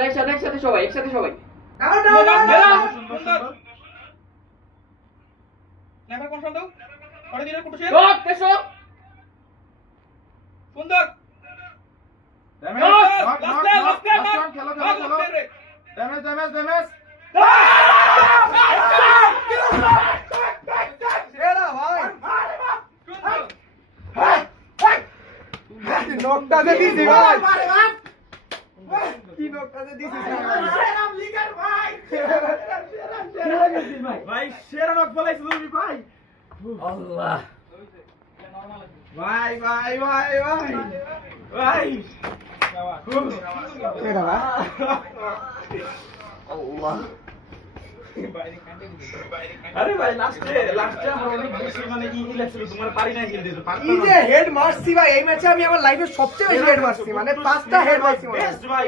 একসাথে সবাই সুন্দর নেভার কনফার্ম দাও পরে দিলে কুটু শেষ সুন্দর ড্যামেজ নকটাতে দিছি ভাই কি নকটাতে দিছি ভাই সেরা নক বলাইছো তুমি ভাই আল্লাহ ভাই এরা ভাই আল্লাহ আরে ভাই লাস্টে আমরা অনেক বেশি মানে ই লাগছিল তোমার পারি না খেলতে এই যে হেড মারছি ভাই এই ম্যাচে আমি আমার লাইফে সবচেয়ে বেশি হেড মারছি মানে 5টা হেড মারছি বেস্ট ভাই